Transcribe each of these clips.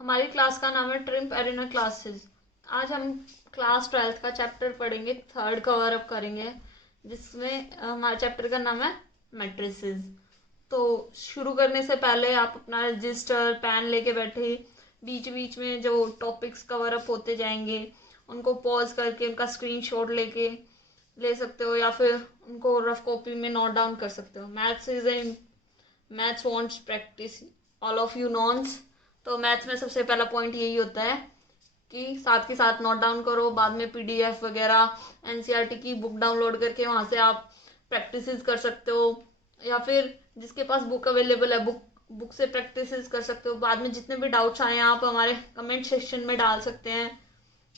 हमारी क्लास का नाम है ट्रिम्प एरिना क्लासेस। आज हम क्लास 12th का चैप्टर पढ़ेंगे, थर्ड कवर अप करेंगे, जिसमें हमारे चैप्टर का नाम है मैट्रिसेस। तो शुरू करने से पहले आप अपना रजिस्टर पेन लेके बैठे, बीच बीच में जो टॉपिक्स कवर अप होते जाएंगे उनको पॉज करके उनका स्क्रीनशॉट लेके ले सकते हो, या फिर उनको रफ कॉपी में नोट डाउन कर सकते हो। Maths wants practice, all of you knows. तो मैथ्स में सबसे पहला पॉइंट यही होता है कि साथ के साथ नोट डाउन करो, बाद में पीडीएफ वगैरह एनसीईआरटी की बुक डाउनलोड करके वहाँ से आप प्रैक्टिस कर सकते हो, या फिर जिसके पास बुक अवेलेबल है बुक से प्रैक्टिस कर सकते हो। बाद में जितने भी डाउट्स आए आप हमारे कमेंट सेक्शन में डाल सकते हैं,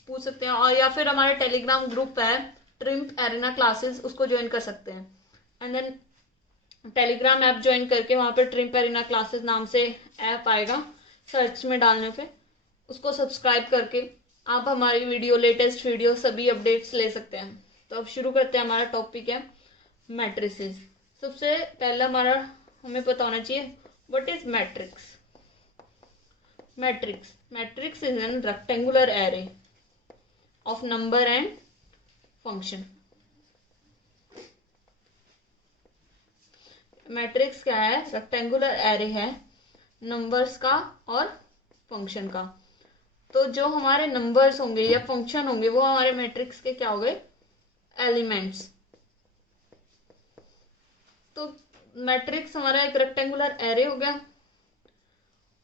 पूछ सकते हैं, और या फिर हमारे टेलीग्राम ग्रुप है ट्रिम्प एरिना क्लासेस, उसको ज्वाइन कर सकते हैं। And then Telegram app join करके वहाँ पे ट्रिम्प एरिना क्लासेस नाम से ऐप आएगा, सर्च में डालने पे उसको सब्सक्राइब करके आप हमारी लेटेस्ट वीडियो सभी अपडेट्स ले सकते हैं। तो अब शुरू करते हैं। हमारा टॉपिक है मैट्रिसेस। सबसे पहले हमें पता होना चाहिए what is matrix. Matrix is an rectangular array of number and function. Matrix क्या है? रेक्टेंगुलर एरे है नंबर्स का और फंक्शन का। तो जो हमारे नंबर्स होंगे या फंक्शन होंगे वो हमारे मैट्रिक्स के क्या हो गए? एलिमेंट्स। तो मैट्रिक्स हमारा एक रेक्टेंगुलर एरे हो गया,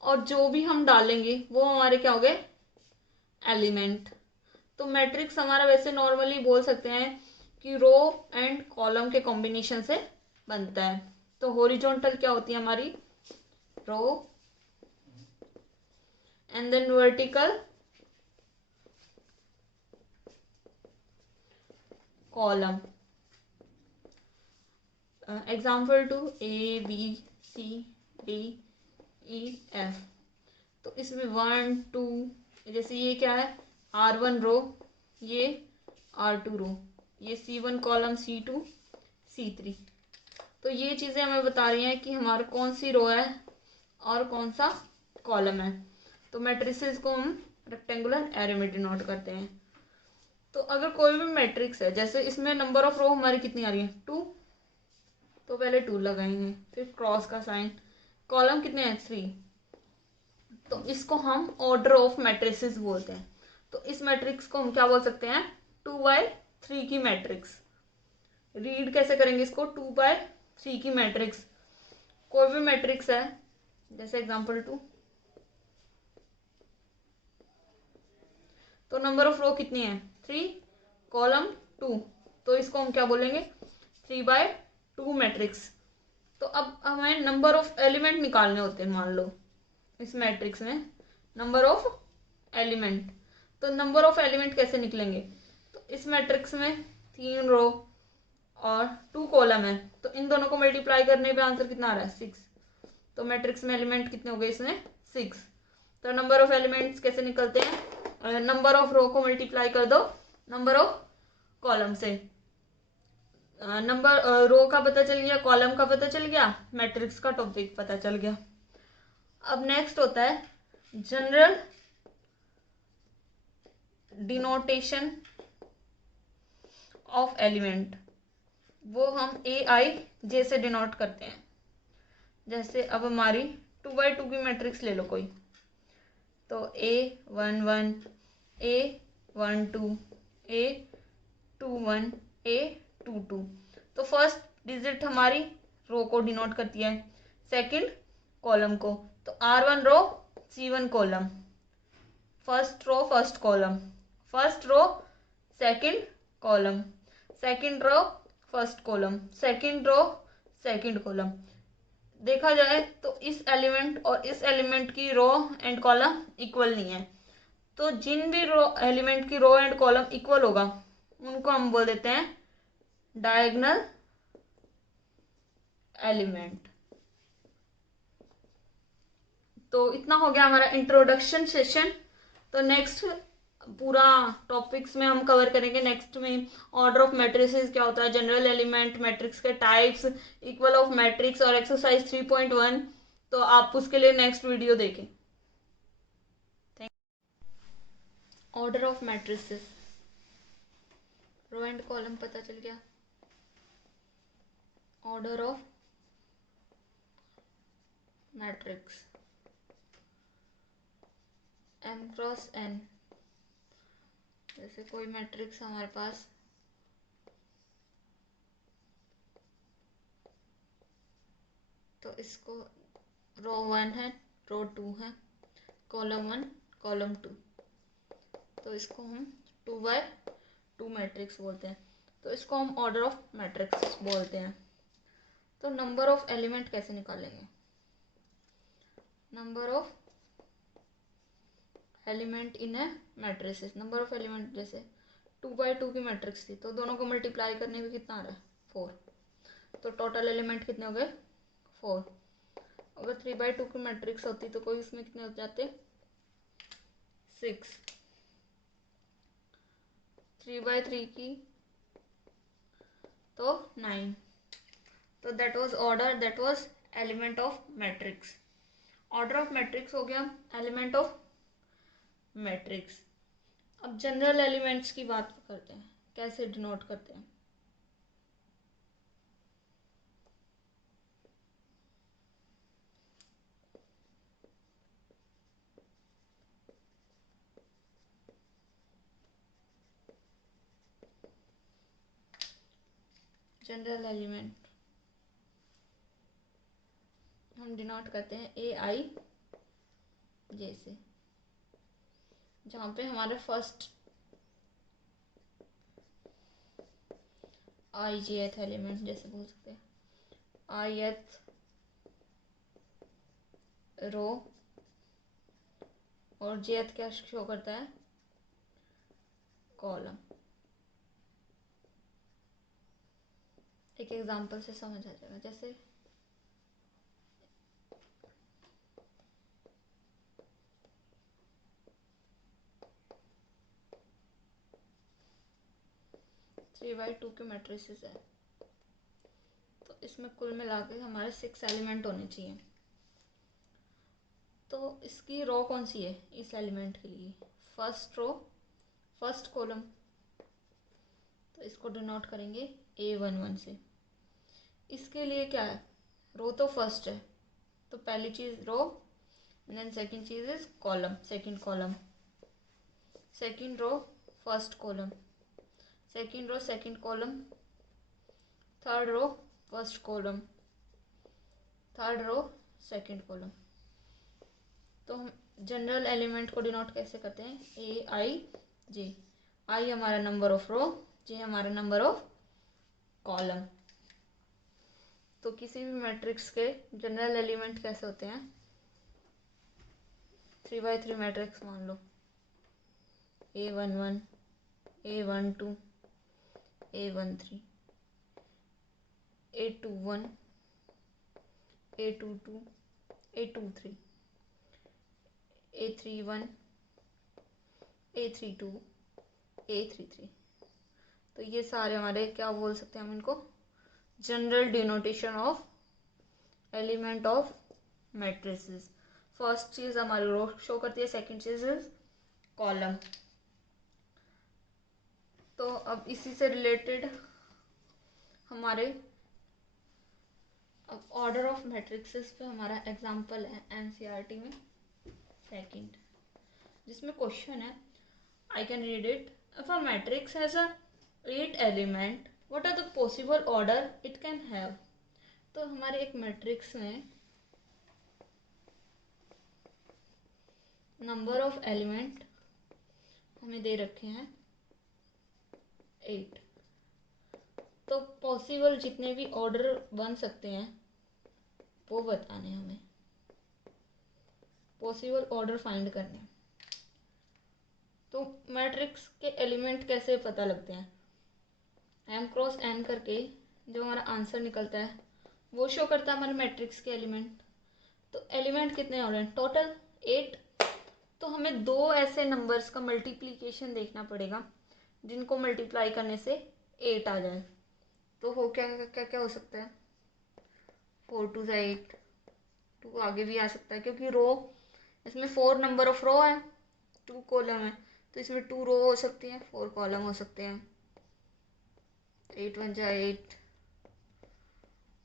और जो भी हम डालेंगे वो हमारे क्या हो गए? एलिमेंट। तो मैट्रिक्स हमारा वैसे नॉर्मली बोल सकते हैं कि रो एंड कॉलम के कॉम्बिनेशन से बनता है। तो हॉरिजॉन्टल क्या होती है हमारी? Row, and then vertical column. Example two A B C D E F. तो इसमें 1 2, जैसे ये क्या है? R1 रो, ये R2 रो, ये C1 कॉलम, C2 C3। तो ये चीज़ें हमें बता रही हैं कि हमारा कौन सी रो है और कौन सा कॉलम है। तो मैट्रिसेस को हम रेक्टेंगुलर एरे में डिनोट करते हैं। तो अगर कोई भी मैट्रिक्स है, जैसे इसमें नंबर ऑफ रो हमारी कितनी आ रही है? 2, तो पहले 2 लगाएंगे, फिर क्रॉस का साइन। कॉलम कितने हैं? 3। तो इसको हम ऑर्डर ऑफ मैट्रिसेस बोलते हैं। तो इस मैट्रिक्स को हम क्या बोल सकते हैं? 2/3 की मैट्रिक्स। रीड कैसे करेंगे इसको? 2/3 की मैट्रिक्स। कोई भी मैट्रिक्स है, जैसे एग्जांपल 2, तो नंबर ऑफ रो कितनी है? 3, कॉलम 2, तो इसको हम क्या बोलेंगे? 3/2 मैट्रिक्स। तो अब हमें नंबर ऑफ एलिमेंट निकालने होते हैं। मान लो इस मैट्रिक्स में नंबर ऑफ एलिमेंट, तो नंबर ऑफ एलिमेंट कैसे निकलेंगे? तो इस मैट्रिक्स में 3 रो और 2 कॉलम है, तो इन दोनों को मल्टीप्लाई करने पे आंसर कितना आ रहा है? 6। तो मैट्रिक्स में एलिमेंट कितने हो गए इसमें? 6। तो नंबर ऑफ एलिमेंट्स कैसे निकलते हैं? नंबर ऑफ रो को मल्टीप्लाई कर दो नंबर ऑफ कॉलम से। नंबर रो का पता चल गया, कॉलम का पता चल गया, मैट्रिक्स का टॉपिक पता चल गया। अब नेक्स्ट होता है जनरल डिनोटेशन ऑफ एलिमेंट। वो हम AIJ से डिनोट करते हैं। जैसे अब हमारी 2/2 की मैट्रिक्स ले लो कोई, तो A11 A12 A21 A22। तो फर्स्ट डिजिट हमारी रो को डिनोट करती है, सेकंड कॉलम को। तो R1 row C1 column, first row first column, first row second column, second row first column, second row second column. देखा जाए तो इस एलिमेंट और इस एलिमेंट की रो एंड कॉलम इक्वल नहीं है। तो जिन भी रो एलिमेंट की रो एंड कॉलम इक्वल होगा उनको हम बोल देते हैं डायगोनल एलिमेंट। तो इतना हो गया हमारा इंट्रोडक्शन सेशन। तो नेक्स्ट पूरा टॉपिक्स में हम कवर करेंगे। नेक्स्ट में ऑर्डर ऑफ मैट्रिसेस क्या होता है, जनरल एलिमेंट, मैट्रिक्स के टाइप्स, इक्वल ऑफ मैट्रिक्स और एक्सरसाइज 3.1। तो आप उसके लिए नेक्स्ट वीडियो देखें। Order of matrices, row and column पता चल गया। Order of matrix m cross n, जैसे कोई मैट्रिक्स हमारे पास तो इसको रो 1 है, रो 2 है, कॉलम 1 कॉलम 2, तो इसको हम 2x2 मैट्रिक्स बोलते हैं। तो इसको हम ऑर्डर ऑफ मैट्रिक्स बोलते हैं। तो नंबर ऑफ एलिमेंट कैसे निकालेंगे? Number of element in A matrices, number of element जैसे 2x2 की मैट्रिक्स थी तो दोनों को मल्टीप्लाई करने में कितना आ रहा है 4, तो टोटल एलिमेंट कितने हो गए 4। अगर 3x2 की मैट्रिक्स होती तो कोई इसमें कितने हो जाते 6। 3x3 की तो 9। तो that was order, that was element of matrix. Order of matrix हो गया, एलिमेंट ऑफ मैट्रिक्स। अब जनरल एलिमेंट्स की बात करते हैं, कैसे डिनोट करते हैं। जनरल एलिमेंट हम डिनोट करते हैं AI J से, जहाँ पे हमारा फर्स्ट ijth एलिमेंट जैसे बोल सकते हैं, ith रो और jth क्या शो करता है कॉलम। एक एग्जांपल से समझ आ जाएगा, जैसे 3x2 के मैट्रिसेस है तो इसमें कुल मिला के हमारे 6 एलिमेंट होने चाहिए। तो इसकी रो कौन सी है इस एलिमेंट के लिए, फर्स्ट रो फर्स्ट कॉलम, तो इसको डिनोट करेंगे A11 से। इसके लिए क्या है, रो तो फर्स्ट है तो पहली चीज रो, देन सेकंड चीज is column, second column, second row first column, second row second column, third row first column, third row second column. तो हम जनरल एलिमेंट को डिनोट कैसे करते हैं, AIJ, I हमारा नंबर ऑफ रो, J हमारा number of column. तो किसी भी मैट्रिक्स के जनरल एलिमेंट कैसे होते हैं, 3x3 मैट्रिक्स मान लो, A11 A12 A13 A21 A22 A23 A31 A32 A33। तो ये सारे हमारे क्या बोल सकते हैं हम इनको, general denotation of element of matrices. First चीज हमारी रो शो करती है, सेकंड चीज इज कॉलम। तो अब इसी से रिलेटेड हमारे अब ऑर्डर ऑफ मैट्रिक्सेस पे हमारा एग्जांपल है NCERT में सेकंड, जिसमें क्वेश्चन है, I can read it, if a matrix has a 8 element what are the possible order it can have. तो हमारे एक मैट्रिक्स में नंबर ऑफ एलिमेंट हमें दे रखे हैं 8, तो पॉसिबल जितने भी ऑर्डर बन सकते हैं वो बताने, हमें पॉसिबल ऑर्डर फाइंड करने। तो मैट्रिक्स के एलिमेंट कैसे पता लगते हैं, m क्रॉस n करके जो हमारा आंसर निकलता है वो शो करता है हमारे मैट्रिक्स के एलिमेंट। तो एलिमेंट कितने हो रहे हैं टोटल 8, तो हमें दो ऐसे नंबर्स का मल्टीप्लिकेशन देखना पड़ेगा जिनको मल्टीप्लाई करने से 8 आ जाए। तो हो क्या क्या क्या हो सकता है, 4 2 8, 2 आगे भी आ सकता है क्योंकि रो इसमें 4 नंबर ऑफ रो है, 2 कॉलम है, तो इसमें 2 रो हो सकती हैं, 4 कॉलम हो सकते हैं। 8 1 जा 8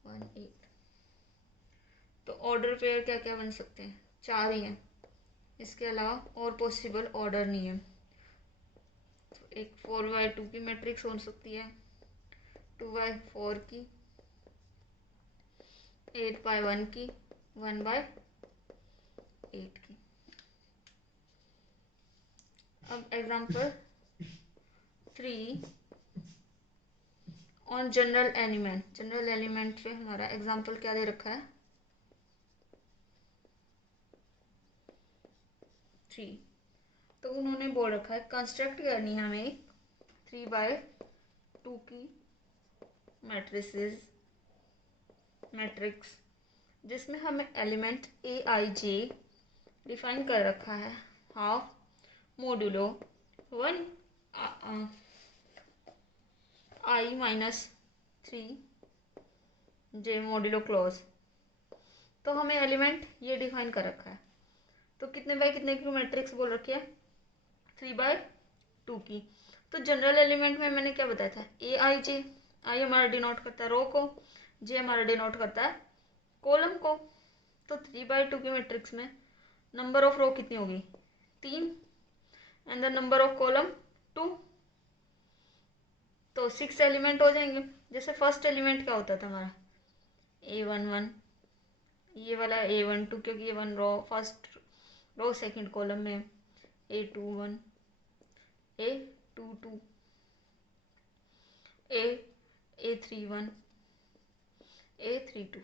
1 8। तो ऑर्डर पेयर क्या क्या बन सकते हैं? 4 ही हैं, इसके अलावा और पॉसिबल ऑर्डर नहीं है। तो एक 4/2 की मैट्रिक्स हो सकती है, 2/4 की, 8/1 की, 1/8 की। अब example 3 on general element. General element पे हमारा एग्जांपल क्या दे रखा है? 3। तो उन्होंने बोल रखा है कंस्ट्रक्ट करनी है हमें 3/2 की मैट्रिक्स जिसमें हमें एलिमेंट Aij डिफाइन कर रखा है, half modulo 1 i-3 j modulo close. तो हमें एलिमेंट ये डिफाइन कर रखा है। तो कितने बाय कितने की मैट्रिक्स बोल रखी है? 3/2 की। तो जनरल एलिमेंट में मैंने क्या बताया था? Aij, आई हमारा डिनोट करता है रो को, जे हमारा डिनोट करता है कॉलम को। तो 3/2 की मैट्रिक्स में नंबर ऑफ रो कितनी होगी? 3 and the number of column 2। तो 6 एलिमेंट हो जाएंगे। जैसे फर्स्ट एलिमेंट क्या होता था हमारा? A11, ये वाला A12 क्योंकि ये 1 row first row second column में, A21, A22, A31, A32।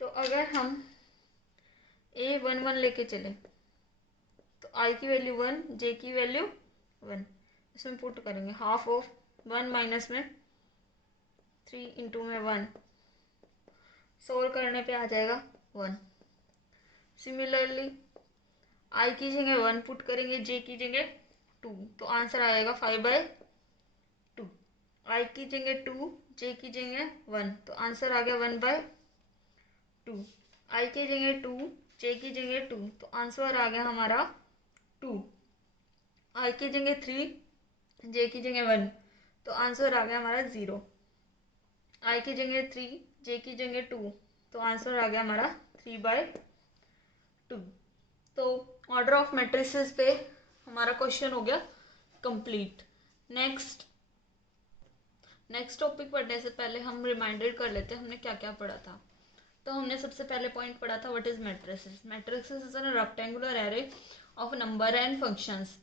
तो अगर हम A11 लेके चले तो I की वैल्यू 1, J की वैल्यू 1, इसमें पुट करेंगे हाफ ऑफ 1 माइनस में 3 इंटू में 1, सोल्व करने पे आ जाएगा 1। सिमिलरली I की जगह 1 पुट करेंगे, J की जगह 2, तो आंसर आएगा 5/2। I की जगह 2, J की जगह 1, तो आंसर आ गया 1/2। I की जगह 2, J की जगह 2, तो आंसर आ गया हमारा 2। I की जगह 3, J की जगह 1, तो आंसर आ गया हमारा 0। I की जगह 3, J की जगह 2, तो आंसर आ गया हमारा 3/2। तो ऑर्डर ऑफ मैट्रिसेस पे हमारा क्वेश्चन हो गया कंप्लीट। नेक्स्ट टॉपिक पढ़ने से पहले हम रिमाइंडर कर लेते हैं हमने क्या क्या पढ़ा था। तो हमने सबसे पहले पॉइंट पढ़ा था what is matrices. Matrices is a rectangular array of number and functions.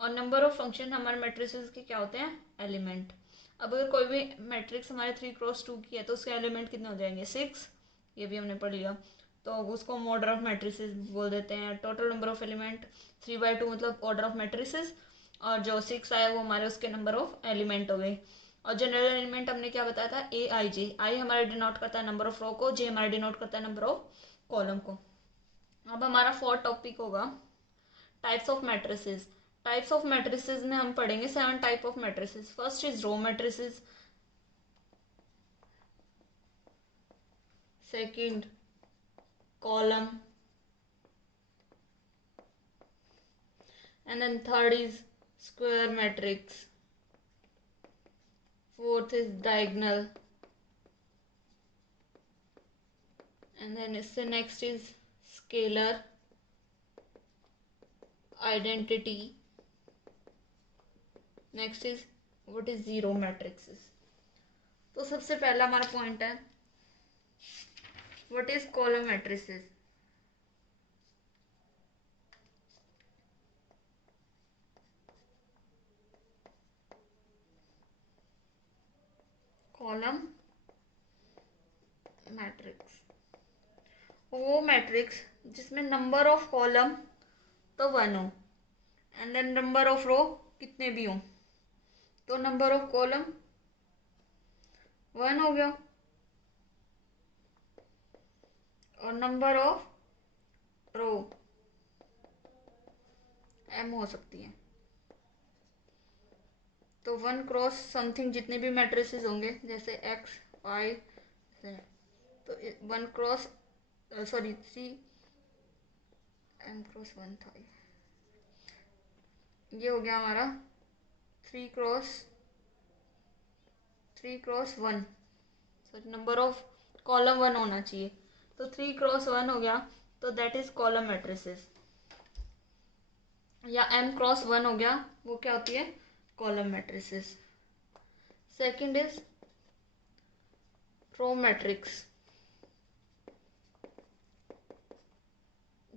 और नंबर ऑफ फंक्शन हमारे मैट्रिसेस के क्या होते हैं? एलिमेंट। अब अगर कोई भी मैट्रिक्स हमारे 3x2 की है तो उसके एलिमेंट कितने हो जाएंगे? 6। ये भी हमने पढ़ लिया। तो उसको हम ऑर्डर ऑफ मैट्रिसेस बोल देते हैं। टोटल नंबर ऑफ एलिमेंट 3/2 मतलब ऑर्डर ऑफ मैट्रिसेस, और जो 6 आया वो हमारे उसके नंबर ऑफ एलिमेंट हो गए। और जनरल एलिमेंट हमने क्या बताया था? Aij। आई हमारा डिनोट करता है नंबर ऑफ रो को, जे हमारा डिनोट करता है नंबर ऑफ कॉलम को। अब हमारा 4th टॉपिक होगा types of matrices. Types of matrices में हम पढ़ेंगे 7 type of matrices. First is row matrices, second column, and then third is square matrix, fourth is diagonal, and then इससे next is scalar, identity, next is what is zero matrices। तो सबसे पहला हमारा point है what is column matrices। Column matrix वो matrix जिसमें number of column तो 1 हो एंड देन नंबर ऑफ रो कितने भी हो। तो नंबर ऑफ कॉलम 1 हो गया और नंबर ऑफ रो m हो सकती है। तो 1 क्रॉस समथिंग जितने भी मैट्रिसेस होंगे जैसे x y z, तो 1 क्रॉस सॉरी 3 m क्रॉस 1 था ये हो गया हमारा 3 cross 1, sorry number of column 1 होना चाहिए, तो 3 क्रॉस 1 हो गया, तो दैट इज कॉलम मैट्रिसेस। या m क्रॉस 1 हो गया, वो क्या होती है, column matrices. Second is row matrix.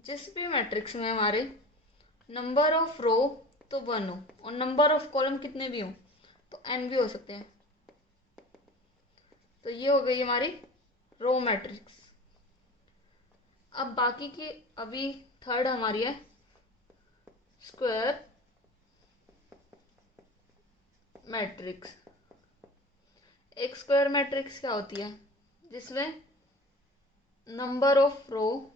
जिस भी मैट्रिक्स में हमारे नंबर ऑफ रो तो 1 हो और नंबर ऑफ कॉलम कितने भी हो तो n भी हो सकते हैं, तो ये हो गई हमारी रो मैट्रिक्स। अब बाकी की अभी थर्ड हमारी है स्क्वायर मैट्रिक्स। एक स्क्वायर मैट्रिक्स क्या होती है, जिसमें नंबर ऑफ रो,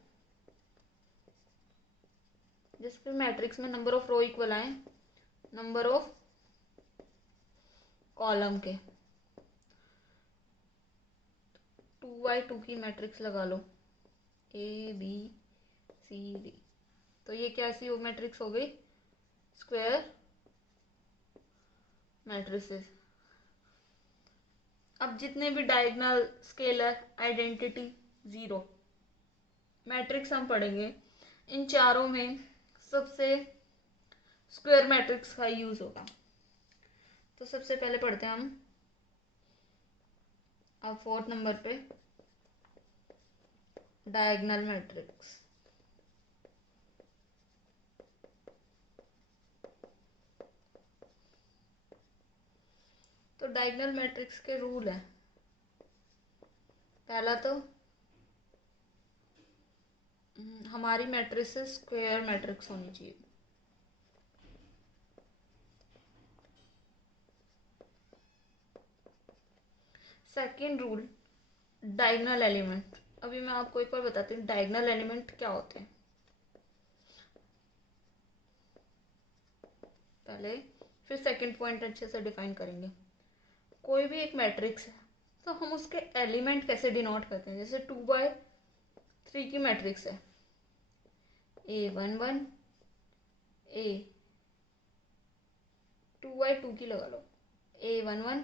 जिसके मैट्रिक्स में नंबर ऑफ रो इक्वल आए नंबर ऑफ कॉलम के। 2x2 की मैट्रिक्स लगा लो, ABCD, तो ये कैसी हो मैट्रिक्स हो गई, स्क्वायर मैट्रिसेस। अब जितने भी diagonal, scalar, identity, zero matrix हम पढ़ेंगे, इन चारों में सबसे स्क्वायर मैट्रिक्स का यूज होगा। तो सबसे पहले पढ़ते हैं हम अब 4th नंबर पे डायगोनल मैट्रिक्स। तो डायगोनल मैट्रिक्स के रूल है, पहला तो हमारी मैट्रिसेस स्क्वायर मैट्रिक्स होनी चाहिए। Second rule, diagonal element. अभी मैं आपको एक बार बताती हूँ डायगोनल एलिमेंट क्या होते हैं। पहले फिर सेकंड पॉइंट अच्छे से डिफाइन करेंगे। कोई भी एक मैट्रिक्स है तो हम उसके एलिमेंट कैसे डिनोट करते हैं, जैसे 2x3 की मैट्रिक्स है, A11, A2x2 की लगा लो, A11,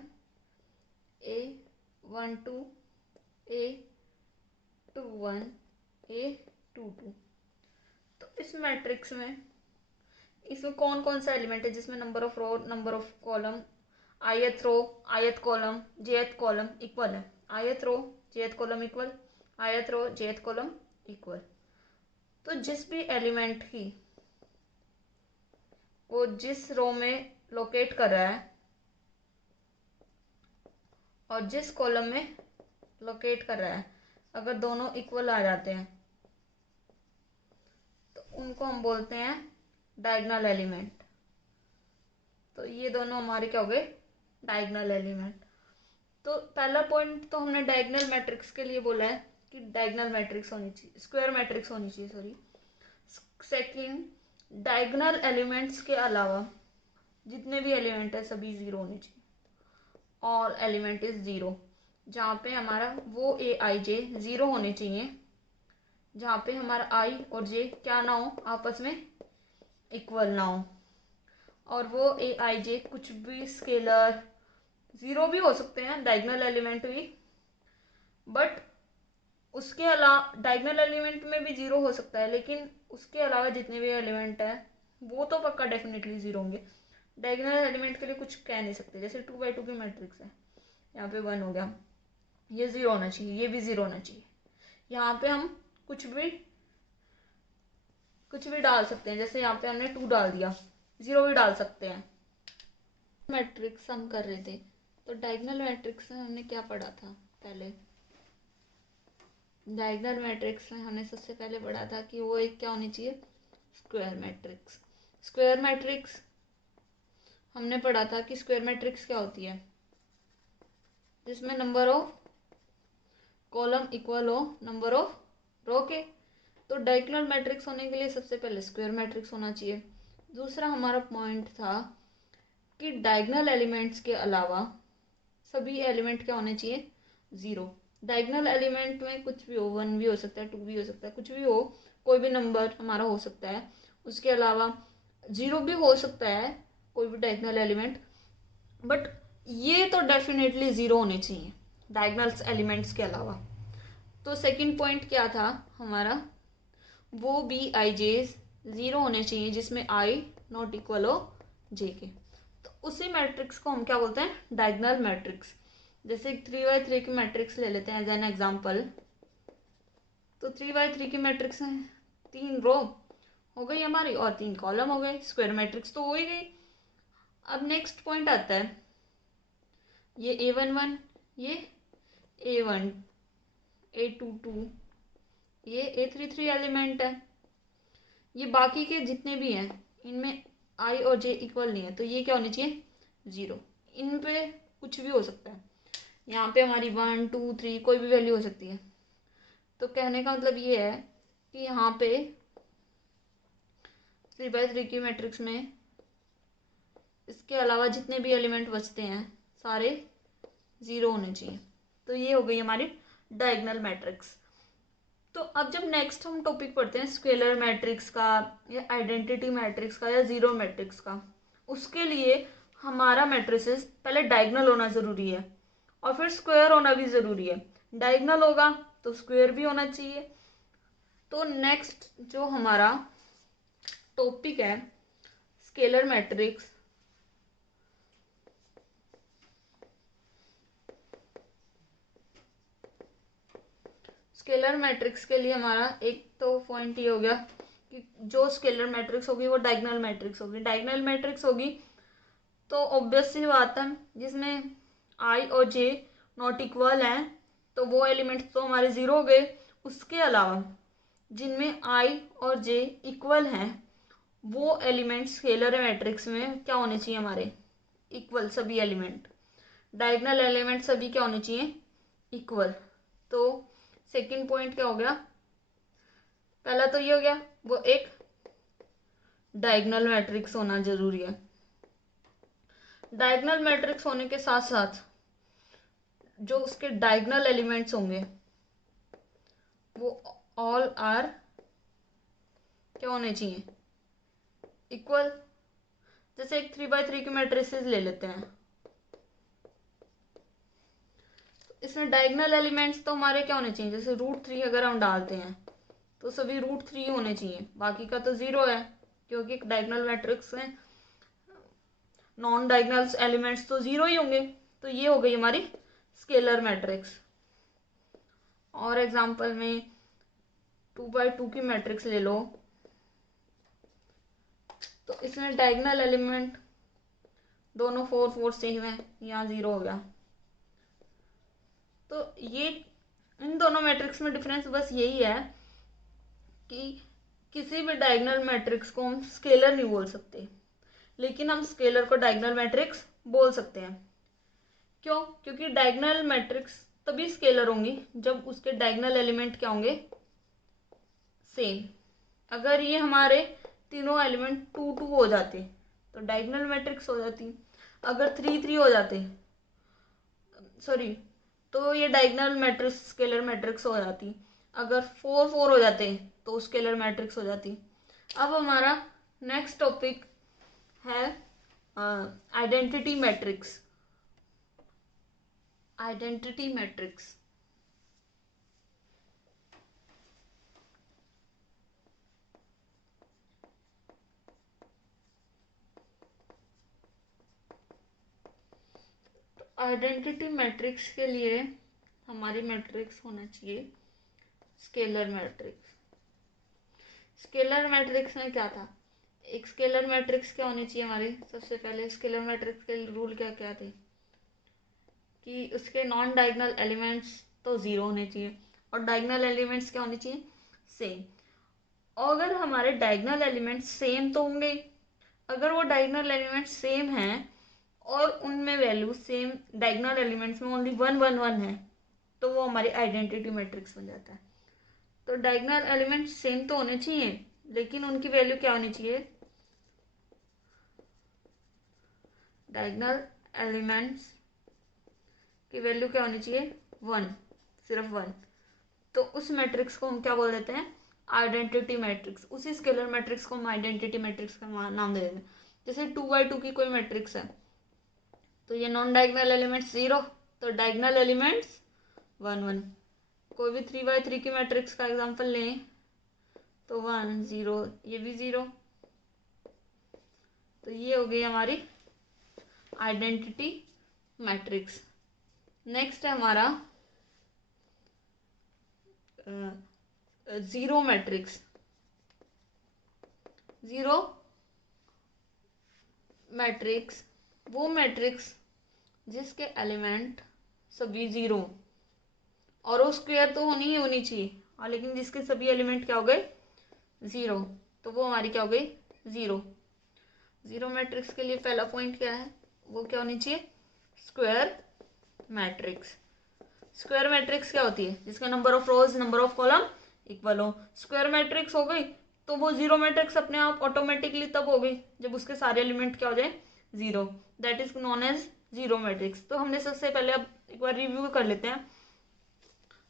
A12, A21, A22। तो इस मैट्रिक्स में इसमें कौन कौन सा एलिमेंट है जिसमें number of row, number of column, ith row, ith column, jth column equal है, ith row jth column equal, ith row jth column equal. तो जिस भी एलिमेंट की वो जिस रो में लोकेट कर रहा है और जिस कॉलम में लोकेट कर रहा है, अगर दोनों इक्वल आ जाते हैं तो उनको हम बोलते हैं डायगोनल एलिमेंट। तो ये दोनों हमारे क्या हो गए, डायगोनल एलिमेंट। तो पहला पॉइंट तो हमने डायगोनल मैट्रिक्स के लिए बोला है कि डायगोनल मैट्रिक्स होनी चाहिए, स्क्वायर मैट्रिक्स होनी चाहिए, सॉरी। सेकंड, डायगोनल एलिमेंट्स के अलावा जितने भी एलिमेंट है सभी जीरो होने चाहिए। ऑल एलिमेंट इज जीरो, जहाँ पे हमारा वो AIJ जीरो होने चाहिए, जहाँ पे हमारा I और J क्या ना हो, आपस में इक्वल ना हो। और वो AIJ कुछ भी स्केलर, जीरो भी हो सकते हैं डायगोनल एलिमेंट भी, बट उसके अलावा डायगोनल एलिमेंट में भी जीरो हो सकता है, लेकिन उसके अलावा जितने भी एलिमेंट है वो तो पक्का डेफिनेटली जीरो होंगे। डायगोनल एलिमेंट के लिए कुछ कह नहीं सकते, जैसे 2x2 की मैट्रिक्स है, यहाँ पे 1 हो गया, ये जीरो होना चाहिए, ये भी जीरो होना चाहिए। यहाँ पे हम कुछ भी डाल सकते हैं, जैसे यहाँ पे हमने 2 डाल दिया, जीरो भी डाल सकते हैं। मैट्रिक्स हम कर रहे थे, तो डायगोनल मैट्रिक्स में हमने क्या पढ़ा था, पहले डायगोनल मैट्रिक्स में हमने सबसे पहले पढ़ा था कि वो एक क्या होनी चाहिए, स्क्वायर मैट्रिक्स। स्क्वायर मैट्रिक्स हमने पढ़ा था कि स्क्वायर मैट्रिक्स क्या होती है, जिसमें नंबर ऑफ कॉलम इक्वल हो नंबर ऑफ रो के। तो डायगोनल मैट्रिक्स होने के लिए सबसे पहले स्क्वायर मैट्रिक्स होना चाहिए। दूसरा हमारा पॉइंट था कि डायगोनल एलिमेंट्स के अलावा सभी एलिमेंट क्या होने चाहिए, जीरो। डायगोनल एलिमेंट में कुछ भी हो, 1 भी हो सकता है, 2 भी हो सकता है, कुछ भी हो, कोई भी नंबर हमारा हो सकता है। उसके अलावा जीरो भी हो सकता है कोई भी डायगोनल एलिमेंट, बट ये तो डेफिनेटली जीरो होने चाहिए डायगोनल एलिमेंट्स के अलावा। तो सेकंड पॉइंट क्या था हमारा, वो बी आई जेज जीरो होने चाहिए जिसमें आई नॉट इक्वल हो जे के। तो उसी मैट्रिक्स को हम क्या बोलते हैं, डायगोनल मैट्रिक्स। जैसे 3x3 की मैट्रिक्स ले लेते हैं एज एन एग्जांपल। तो 3x3 की मैट्रिक्स है, 3 रो हो गई हमारी और 3 कॉलम हो गए, स्क्वायर मैट्रिक्स तो हो ही गई। अब नेक्स्ट पॉइंट आता है, ये A11, ये A1, A22, ये A33 एलिमेंट है। ये बाकी के जितने भी हैं इनमें आई और जे इक्वल नहीं है, तो ये क्या होनी चाहिए, जीरो। इन पे कुछ भी हो सकता है, यहाँ पे हमारी 1 2 3 कोई भी वैल्यू हो सकती है। तो कहने का मतलब ये है कि यहाँ पे 3x3 की मैट्रिक्स में इसके अलावा जितने भी एलिमेंट बचते हैं सारे जीरो होने चाहिए। तो ये हो गई हमारी डायगोनल मैट्रिक्स। तो अब जब नेक्स्ट हम टॉपिक पढ़ते हैं स्केलर मैट्रिक्स का या आइडेंटिटी मैट्रिक्स का या जीरो मैट्रिक्स का, उसके लिए हमारा मैट्रिसेस पहले डायगोनल होना ज़रूरी है और फिर स्क्वायर होना भी ज़रूरी है। डायगोनल होगा तो स्क्वायर भी होना चाहिए। तो नेक्स्ट जो हमारा टॉपिक है स्केलर मैट्रिक्स, स्केलर मैट्रिक्स के लिए हमारा एक तो पॉइंट ये हो गया कि जो स्केलर मैट्रिक्स होगी वो डायगोनल मैट्रिक्स होगी। डायगोनल मैट्रिक्स होगी तो ऑब्वियस सी बात है जिसमें आई और जे नॉट इक्वल हैं तो वो एलिमेंट्स तो हमारे ज़ीरो हो गए। उसके अलावा जिनमें आई और जे इक्वल हैं वो एलिमेंट्स स्केलर मैट्रिक्स में क्या होने चाहिए, हमारे इक्वल सभी एलिमेंट। डायगोनल एलिमेंट सभी क्या होने चाहिए, इक्वल। तो सेकंड पॉइंट क्या हो गया, पहला तो ये हो गया वो एक डायगोनल मैट्रिक्स होना जरूरी है। डायगोनल मैट्रिक्स होने के साथ साथ जो उसके डायगोनल एलिमेंट्स होंगे वो ऑल आर क्या होने चाहिए, इक्वल। जैसे एक 3x3 की मैट्रिसेस ले लेते हैं, इसमें डायगोनल एलिमेंट्स तो हमारे क्या होने चाहिए, जैसे √3 अगर हम डालते हैं तो सभी √3 होने चाहिए, बाकी का तो ज़ीरो है क्योंकि डायगोनल मैट्रिक्स में नॉन डायगोनल एलिमेंट्स तो ज़ीरो ही होंगे। तो ये हो गई हमारी स्केलर मैट्रिक्स। और एग्जांपल में 2x2 की मैट्रिक्स ले लो, तो इसमें डायगोनल एलिमेंट दोनों 4 4 सेम है, यहाँ ज़ीरो हो गया। तो ये इन दोनों मैट्रिक्स में डिफरेंस बस यही है कि किसी भी डायगोनल मैट्रिक्स को हम स्केलर नहीं बोल सकते, लेकिन हम स्केलर को डायगोनल मैट्रिक्स बोल सकते हैं। क्यों, क्योंकि डायगोनल मैट्रिक्स तभी स्केलर होंगी जब उसके डायगोनल एलिमेंट क्या होंगे, सेम। अगर ये हमारे तीनों एलिमेंट 2 2 हो जाते तो डायगोनल मैट्रिक्स हो जाती। अगर 3 3 हो जाते, सॉरी, तो ये डायगोनल मैट्रिक्स स्केलर मैट्रिक्स हो जाती। अगर 4 4 हो जाते तो स्केलर मैट्रिक्स हो जाती। अब हमारा नेक्स्ट टॉपिक है identity matrix. Identity matrix identity matrix के लिए हमारी मैट्रिक्स होना चाहिए स्केलर मैट्रिक्स। स्केलर मैट्रिक्स में क्या था, एक स्केलर मैट्रिक्स क्या होनी चाहिए हमारी, सबसे पहले स्केलर मैट्रिक्स के रूल क्या क्या थे कि उसके नॉन डायगोनल एलिमेंट्स तो ज़ीरो होने चाहिए और डायगोनल एलिमेंट्स क्या होने चाहिए, सेम। और अगर हमारे डायगोनल एलिमेंट्स सेम तो होंगे, अगर वो डायगोनल एलिमेंट्स सेम हैं और उनमें वैल्यू सेम, डायगोनल एलिमेंट्स में ओनली 1 1 1 है तो वो हमारी आइडेंटिटी मैट्रिक्स बन जाता है। तो डायगोनल एलिमेंट्स सेम तो होने चाहिए लेकिन उनकी वैल्यू क्या होनी चाहिए, डायगोनल एलिमेंट्स की वैल्यू क्या होनी चाहिए, 1, सिर्फ 1। तो उस मैट्रिक्स को हम क्या बोल देते हैं, आइडेंटिटी मैट्रिक्स, उसी स्केलर मैट्रिक्स को हम आइडेंटिटी मैट्रिक्स का नाम दे देते हैं। जैसे 2x2 की कोई मैट्रिक्स है तो ये नॉन डायगोनल एलिमेंट्स 0, तो डायगोनल एलिमेंट्स 1 1। कोई भी 3x3 की मैट्रिक्स का एग्जांपल लें तो 1 0, ये भी 0। तो ये हो गई हमारी आइडेंटिटी मैट्रिक्स। नेक्स्ट है हमारा जीरो मैट्रिक्स। जीरो मैट्रिक्स वो मैट्रिक्स जिसके एलिमेंट सभी जीरो, और वो स्क्वायर तो होनी ही होनी चाहिए, और लेकिन जिसके सभी एलिमेंट क्या हो गए जीरो, तो वो हमारी क्या हो गई जीरो। जीरो मैट्रिक्स के लिए पहला पॉइंट क्या है, वो क्या होनी चाहिए स्क्वायर मैट्रिक्स। स्क्वायर मैट्रिक्स क्या होती है, जिसका number of rose number of column equal हो। स्क्वायर मैट्रिक्स हो गई तो वो जीरो मैट्रिक्स अपने आप ऑटोमेटिकली तब हो गई जब उसके सारे एलिमेंट क्या हो जाए zero, that is known as zero matrix. तो हमने सबसे पहले अब एक बार रिव्यू कर लेते हैं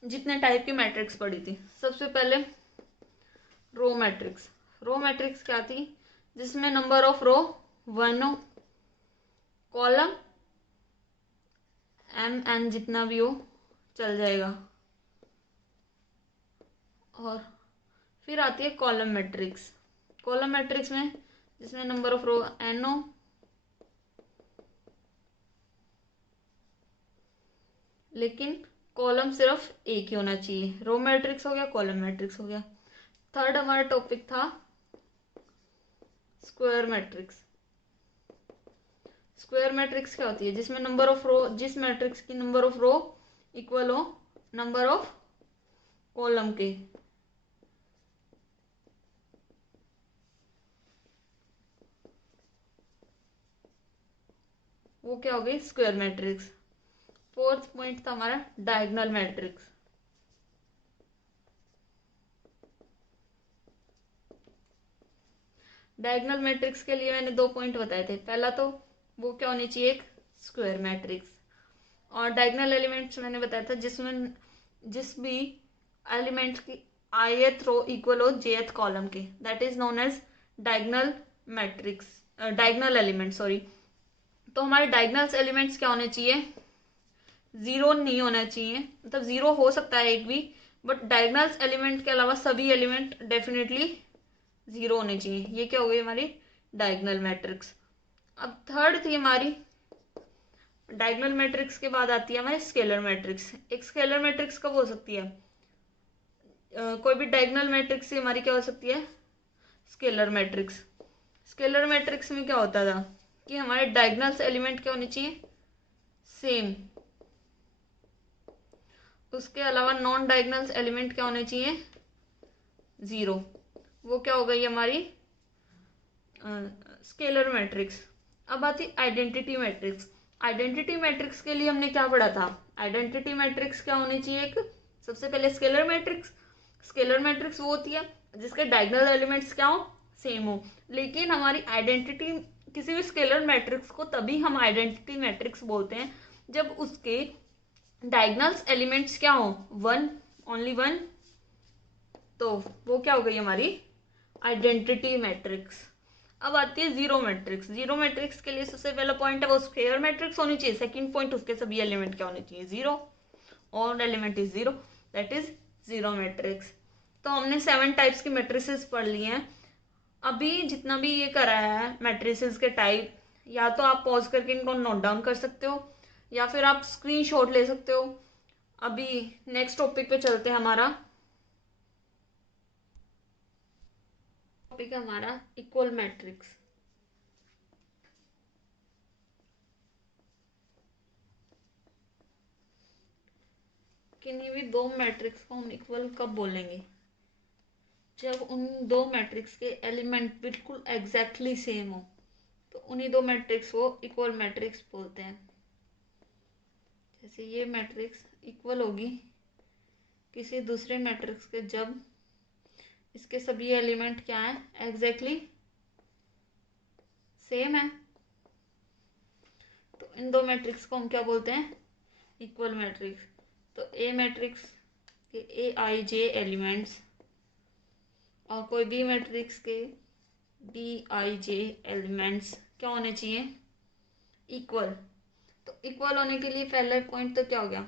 जितने टाइप की मैट्रिक्स पढ़ी थी। सबसे पहले रो मैट्रिक्स। रो मैट्रिक्स क्या थी, जिसमें नंबर ऑफ रो 1 हो, कॉलम m n जितना भी हो चल जाएगा। और फिर आती है कॉलम मैट्रिक्स। कॉलम मैट्रिक्स में जिसमें नंबर ऑफ रो n हो, लेकिन कॉलम सिर्फ एक ही होना चाहिए। रो मैट्रिक्स हो गया, कॉलम मैट्रिक्स हो गया। थर्ड हमारा टॉपिक था स्क्वायर मैट्रिक्स। स्क्वायर मैट्रिक्स क्या होती है, जिसमें नंबर ऑफ रो, जिस मैट्रिक्स की नंबर ऑफ रो इक्वल हो नंबर ऑफ कॉलम के। वो क्या हो गई स्क्वायर मैट्रिक्स। फोर्थ पॉइंट था हमारा डायगोनल मैट्रिक्स। डायगोनल मैट्रिक्स के लिए मैंने 2 पॉइंट बताए थे। पहला तो वो क्या होनी चाहिए एक स्क्वायर मैट्रिक्स, और डायगोनल एलिमेंट्स मैंने बताया था जिसमें जिस भी एलिमेंट की ith रो इक्वल हो jth कॉलम के, that is known as diagonal matrix, diagonal element sorry. तो हमारे डायगोनल एलिमेंट्स क्या होने चाहिए, जीरो नहीं होना चाहिए, मतलब जीरो हो सकता है एक भी, बट डायगोनल एलिमेंट के अलावा सभी एलिमेंट डेफिनेटली जीरो होने चाहिए। ये क्या हो गई हमारी डायगोनल मैट्रिक्स। अब थर्ड थी हमारी, डायगोनल मैट्रिक्स के बाद आती है हमारी स्केलर मैट्रिक्स। एक स्केलर मैट्रिक्स कब हो सकती है, कोई भी डायगोनल मैट्रिक्स से हमारी क्या हो सकती है स्केलर मैट्रिक्स। स्केलर मैट्रिक्स में क्या होता था कि हमारे डायगोनल एलिमेंट क्या होने चाहिए सेम, उसके अलावा नॉन डायगोनल एलिमेंट क्या होने चाहिए जीरो। वो क्या हो गई हमारी स्केलर मैट्रिक्स। अब आती आइडेंटिटी मैट्रिक्स। आइडेंटिटी मैट्रिक्स के लिए हमने क्या पढ़ा था, आइडेंटिटी मैट्रिक्स क्या होनी चाहिए एक, सबसे पहले स्केलर मैट्रिक्स। स्केलर मैट्रिक्स वो होती है जिसके डायगोनल एलिमेंट्स क्या हो सेम हो, लेकिन हमारी आइडेंटिटी, किसी भी स्केलर मैट्रिक्स को तभी हम आइडेंटिटी मैट्रिक्स बोलते हैं जब उसके डायगोनल एलिमेंट्स क्या हो वन, ओनली वन। तो वो क्या हो गई हमारी आइडेंटिटी मैट्रिक्स। अब आती है जीरो मैट्रिक्स। जीरो मैट्रिक्स के लिए सबसे पहला पॉइंट है वो स्क्वायर मैट्रिक्स होनी चाहिए। सेकंड पॉइंट उसके सभी एलिमेंट क्या होने चाहिए जीरो, और element is zero, that is zero matrix. तो हमने 7 टाइप्स की मैट्रिसेस पढ़ ली हैं। अभी जितना भी ये कराया है मैट्रिसेस के टाइप, या तो आप पॉज करके इनको नोट डाउन कर सकते हो या फिर आप स्क्रीनशॉट ले सकते हो। अभी नेक्स्ट टॉपिक पे चलते हैं। हमारा टॉपिक है हमारा इक्वल मैट्रिक्स। किन्हीं भी दो मैट्रिक्स को हम इक्वल कब बोलेंगे, जब उन दो मैट्रिक्स के एलिमेंट बिल्कुल एग्जैक्टली सेम हो, तो उन्हीं दो मैट्रिक्स को इक्वल मैट्रिक्स बोलते हैं। जैसे ये मैट्रिक्स इक्वल होगी किसी दूसरे मैट्रिक्स के जब इसके सभी एलिमेंट क्या हैं एग्जैक्टली सेम है, तो इन दो मैट्रिक्स को हम क्या बोलते हैं इक्वल मैट्रिक्स। तो ए मैट्रिक्स के ए आई जे एलिमेंट्स और कोई भी मैट्रिक्स के Bij एलिमेंट्स क्या होने चाहिए, इक्वल। तो इक्वल होने के लिए पहला पॉइंट तो क्या हो गया,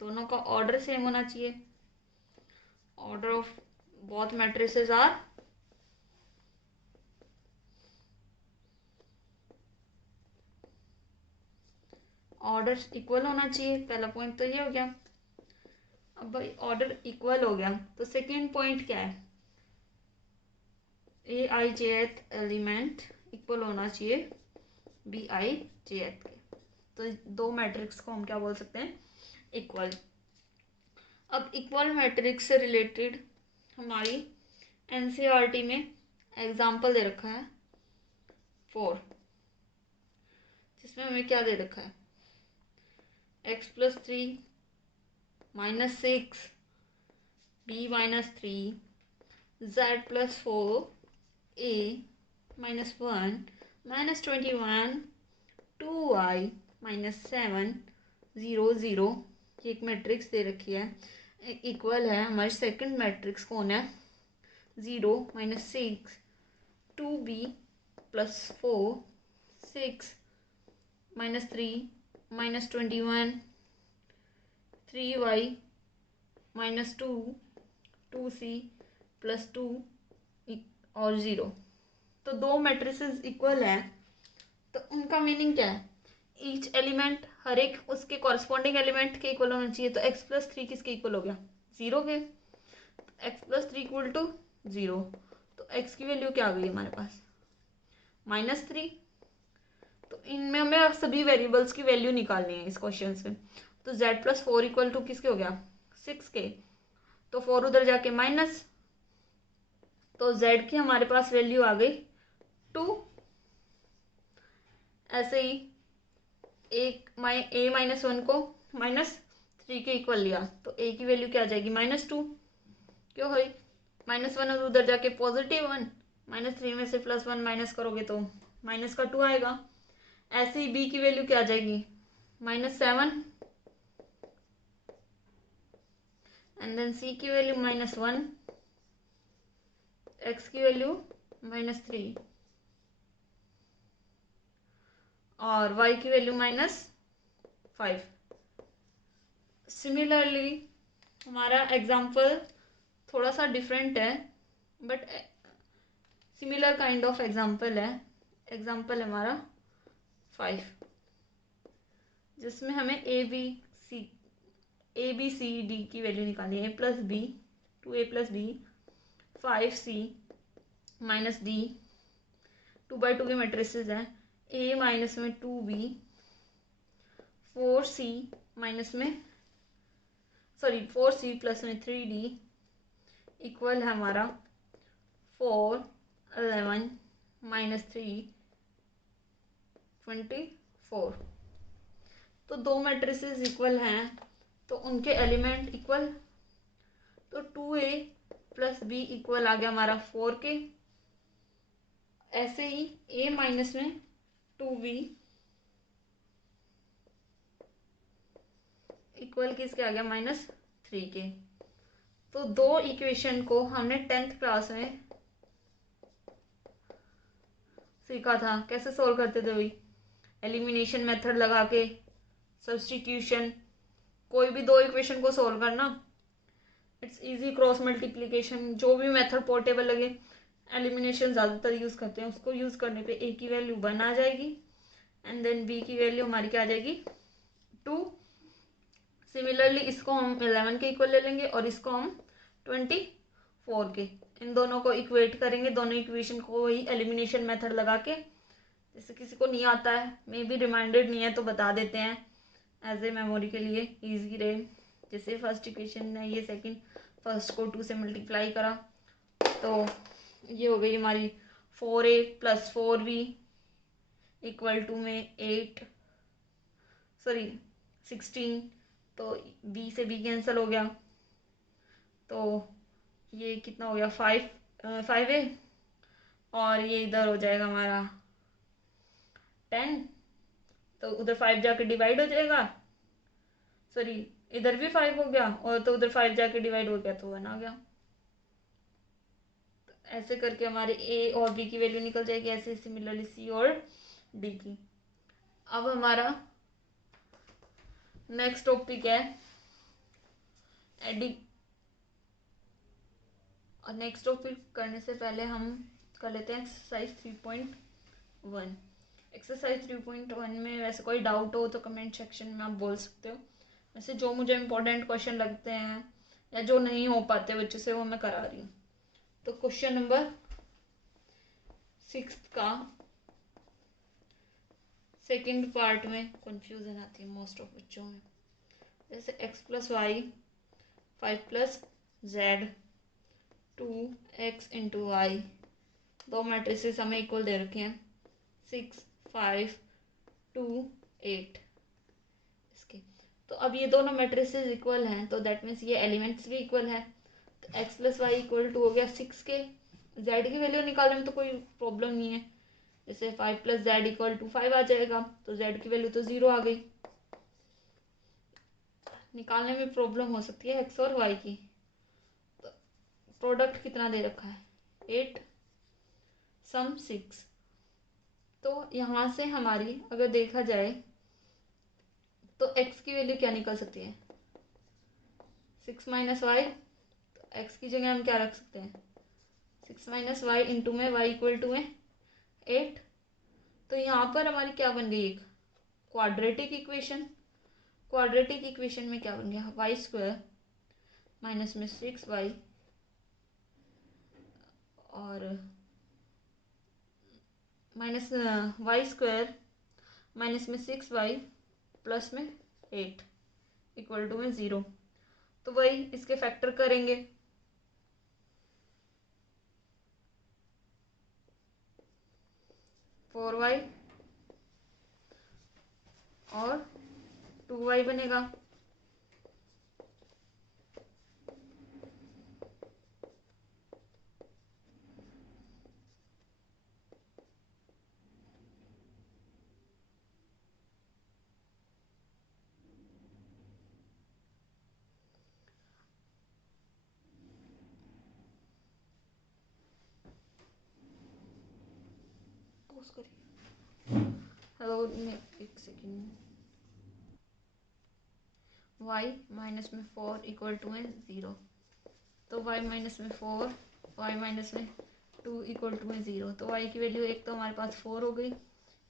दोनों का ऑर्डर सेम होना चाहिए। Order of both matrices are order equal होना चाहिए, पहला पॉइंट तो ये हो गया। अब भाई ऑर्डर इक्वल हो गया तो सेकेंड पॉइंट क्या है, Aij एलिमेंट इक्वल होना चाहिए Bij के। तो दो मैट्रिक्स को हम क्या बोल सकते हैं, इक्वल। अब इक्वल मैट्रिक्स से रिलेटेड हमारी एनसीईआरटी में एग्जाम्पल दे रखा है 4, जिसमें हमें क्या दे रखा है, x+3 -6 b-3 z+4 a -1 -21 2y -7 0 0, ये एक मैट्रिक्स दे रखी है, इक्वल है। हमारी सेकंड मैट्रिक्स कौन है, 0 -6 2b +4 6 -3 -21 3y -2 2c +2 और 0। तो दो मैट्रिसेस इक्वल हैं, तो उनका मीनिंग क्या है, ईच एलिमेंट हर एक उसके कॉरस्पॉन्डिंग एलिमेंट के इक्वल होना चाहिए। तो x+3 किसके इक्वल हो गया, 0 के। x+3 इक्वल टू 0, तो x की वैल्यू क्या आ गई हमारे पास, -3। तो इनमें हमें सभी वेरिएबल्स की वैल्यू निकालनी है इस क्वेश्चन से। तो z+4 इक्वल टू किसके हो गया, 6 के। तो 4 उधर जाके माइनस, तो z की हमारे पास वैल्यू आ गई 2। ऐसे ही a-1 को -3 के इक्वल लिया, तो a की वैल्यू क्या आ जाएगी, -2। क्यों हुई, -1 उधर जाके +1, -3 में से +1 माइनस करोगे तो -2 आएगा। ऐसे ही b की वैल्यू क्या आ जाएगी, -7 एंड देन c की वैल्यू -1, x की वैल्यू -3 और y की वैल्यू -5। सिमिलरली हमारा एग्जाम्पल थोड़ा सा डिफरेंट है, but similar kind of example है। एग्जाम्पल हमारा 5, जिसमें हमें ए बी सी डी की वैल्यू निकालनी है, a+b 2a+b 5c -d 2x2 के मैट्रिसेस हैं, a माइनस में 2b 4c माइनस में 4c प्लस में 3d इक्वल है हमारा 4 11 -3 24। तो दो मैट्रिसेस इक्वल हैं तो उनके एलिमेंट इक्वल, तो 2a+b इक्वल आ गया हमारा 4 के। ऐसे ही a माइनस में 2b इक्वल किसके आ गया, -3 के। तो दो इक्वेशन को हमने 10th क्लास में सीखा था, कैसे सोल्व करते थे भाई, एलिमिनेशन मेथड लगा के, सब्स्टिट्यूशन। कोई भी दो इक्वेशन को सोल्व करना इट्स इजी, क्रॉस मल्टीप्लिकेशन, जो भी मेथड पोर्टेबल लगे। एलिमिनेशन ज़्यादातर यूज़ करते हैं, उसको यूज़ करने पे a की वैल्यू 1 आ जाएगी एंड देन b की वैल्यू हमारी क्या आ जाएगी, 2। सिमिलरली इसको हम 11 के इक्वल ले लेंगे और इसको हम 24 के। इन दोनों को इक्वेट करेंगे, दोनों इक्वेशन को वही एलिमिनेशन मेथड लगा के। जैसे किसी को नहीं आता है, मे बी रिमाइंडेड नहीं है तो बता देते हैं एज ए मेमोरी के लिए इजी रहे। जैसे फर्स्ट इक्वेशन है ये, सेकंड, फर्स्ट को 2 से मल्टीप्लाई करा तो ये हो गई हमारी 4a + 4b इक्वल टू में 16। तो b से b कैंसिल हो गया, तो ये कितना हो गया 5a और ये इधर हो जाएगा हमारा 10। तो उधर 5 जाके डिवाइड हो जाएगा, इधर भी 5 हो गया और तो उधर 5 जाके डिवाइड हो गया तो 1 आ गया। ऐसे करके हमारे ए और बी की वैल्यू निकल जाएगी, ऐसे सिमिलरली सी और डी की। अब हमारा नेक्स्ट टॉपिक है एडिंग। और नेक्स्ट टॉपिक करने से पहले हम कर लेते हैं एक्सरसाइज 3.1। एक्सरसाइज 3.1 में वैसे कोई डाउट हो तो कमेंट सेक्शन में आप बोल सकते हो। वैसे जो मुझे इम्पोर्टेंट क्वेश्चन लगते हैं या जो नहीं हो पाते बच्चों से वो मैं करा रही हूँ। तो क्वेश्चन नंबर 6 का सेकंड पार्ट में कंफ्यूजन आती है मोस्ट ऑफ बच्चों में। जैसे x plus y 5 plus z 2x into y, दो मैट्रिसेस हमें इक्वल दे रखे हैं 6 5 2 8 इसके। तो अब ये दोनों मैट्रिसेस इक्वल हैं तो दैट मीन्स ये एलिमेंट्स भी इक्वल है। तो x plus y equal to हो गया 6 के। z की वैल्यू निकालने में तो कोई प्रॉब्लम नहीं है, जैसे 5 प्लस जेड इक्वल टू 5 आ जाएगा, तो z की वैल्यू तो 0 आ गई। निकालने में प्रॉब्लम हो सकती है x और y की। तो प्रोडक्ट कितना दे रखा है 8 सम 6। तो यहाँ से हमारी अगर देखा जाए तो x की वैल्यू क्या निकल सकती है 6 माइनस वाई। तो x की जगह हम क्या रख सकते हैं 6 माइनस वाई इंटू में y इक्वल टू में 8। तो यहाँ पर हमारी क्या बन गई एक क्वाड्रेटिक इक्वेशन। क्वाड्रेटिक इक्वेशन में क्या बन गया वाई स्क्वायर माइनस में 6y और माइनस वाई स्क्वायर माइनस में 6y प्लस में 8 इक्वल टू में 0। तो वही इसके फैक्टर करेंगे। फोर वाई और 2y बनेगा। हेलो एक सेकेंड। y माइनस में 4 इक्वल टू में 0। तो y माइनस में 4 y माइनस में 2 इक्वल टू में 0। तो y की वैल्यू एक तो हमारे पास 4 हो गई,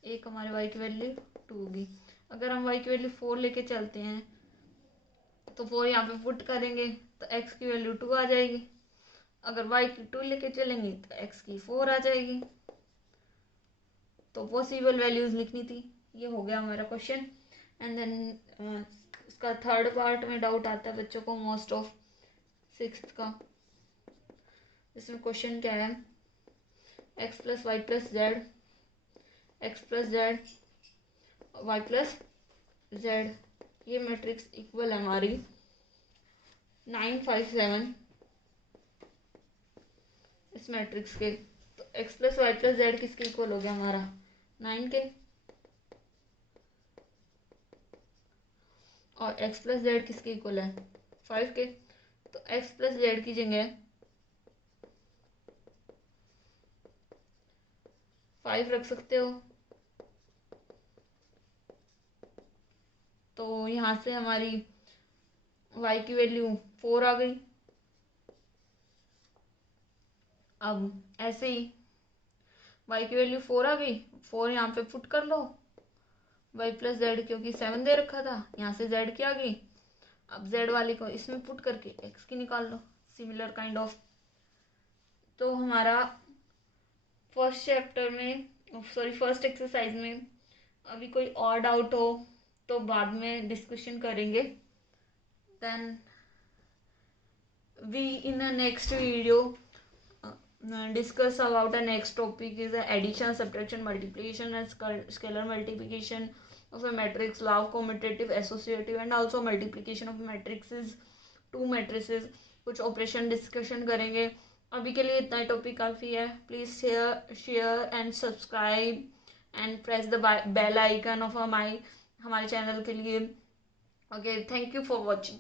एक हमारे y की वैल्यू 2 होगी। अगर हम y की वैल्यू 4 लेके चलते हैं तो 4 यहाँ पे पुट करेंगे तो x की वैल्यू 2 आ जाएगी। अगर y की 2 लेके चलेंगे तो x की 4 आ जाएगी। तो पॉसिबल वैल्यूज लिखनी थी। ये हो गया हमारा क्वेश्चन। एंड देन इसका थर्ड पार्ट में डाउट आता है बच्चों को मोस्ट ऑफ 6th का। इसमें क्वेश्चन क्या है x plus y plus z x plus z y plus z, ये मैट्रिक्स इक्वल है हमारी 9 5 7 इस मैट्रिक्स के। तो x plus y plus z किसके इक्वल हो गया हमारा 9 के, और x प्लस जेड किसके इक्वल है 5 के। तो x प्लस जेड की जगह 5 रख सकते हो। तो यहाँ से हमारी y की वैल्यू 4 आ गई। अब ऐसे ही y की वैल्यू 4 आ गई, 4 यहाँ पे पुट कर लो। y प्लस जेड क्योंकि 7 दे रखा था, यहाँ से z की आ गई। अब z वाली को इसमें पुट करके x की निकाल लो, सिमिलर काइंड ऑफ। तो हमारा फर्स्ट चैप्टर में फर्स्ट एक्सरसाइज में अभी कोई और डाउट हो तो बाद में डिस्कशन करेंगे। Then we in a next video discuss about the next topic is the addition, subtraction, multiplication and scalar multiplication of a matrix, law of commutative, associative and also multiplication of matrices, two matrices। कुछ operation discussion करेंगे। अभी के लिए इतना ही topic काफ़ी है। Please share and subscribe and press the bell icon of हमारे चैनल के लिए। Okay, thank you for watching.